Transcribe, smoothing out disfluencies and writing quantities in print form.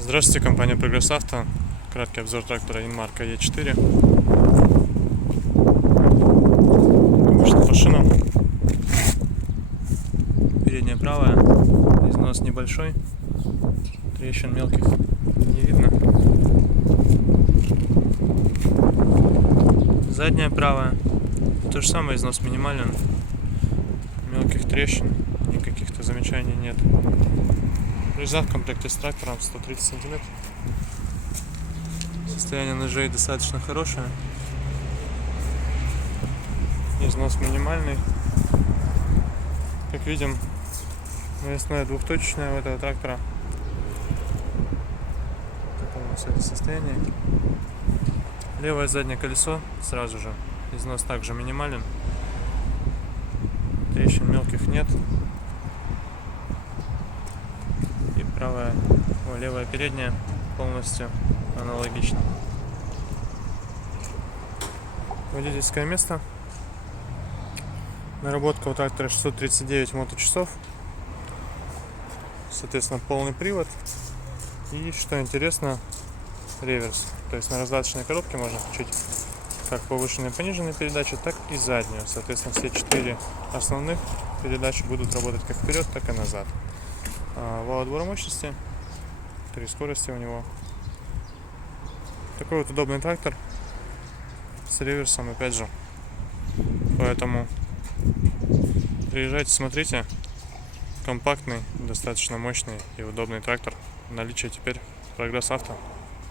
Здравствуйте, компания Прогресс Авто. Краткий обзор трактора Инмарка Е4. Обычная машина. Передняя правая. Износ небольшой. Трещин мелких не видно. Задняя правая. То же самое, износ минимален. Мелких трещин, никаких-то замечаний нет. Реза в комплекте с трактором 130 сантиметров. Состояние ножей достаточно хорошее. Износ минимальный. Как видим, навесное двухточечное у этого трактора. Такое у нас это состояние. Левое заднее колесо сразу же. Износ также минимален. Трещин мелких нет. И левая передняя полностью аналогично. Водительское место. Наработка у трактора 639 моточасов. Соответственно, полный привод. И, что интересно, реверс. То есть на раздаточной коробке можно включить как повышенную и пониженную передачу, так и заднюю. Соответственно, все 4 основных передачи будут работать как вперед, так и назад. Вал отбора мощности, 3 скорости у него. Такой вот удобный трактор с реверсом, опять же. Поэтому приезжайте, смотрите. Компактный, достаточно мощный и удобный трактор. Наличие теперь Прогресс Авто.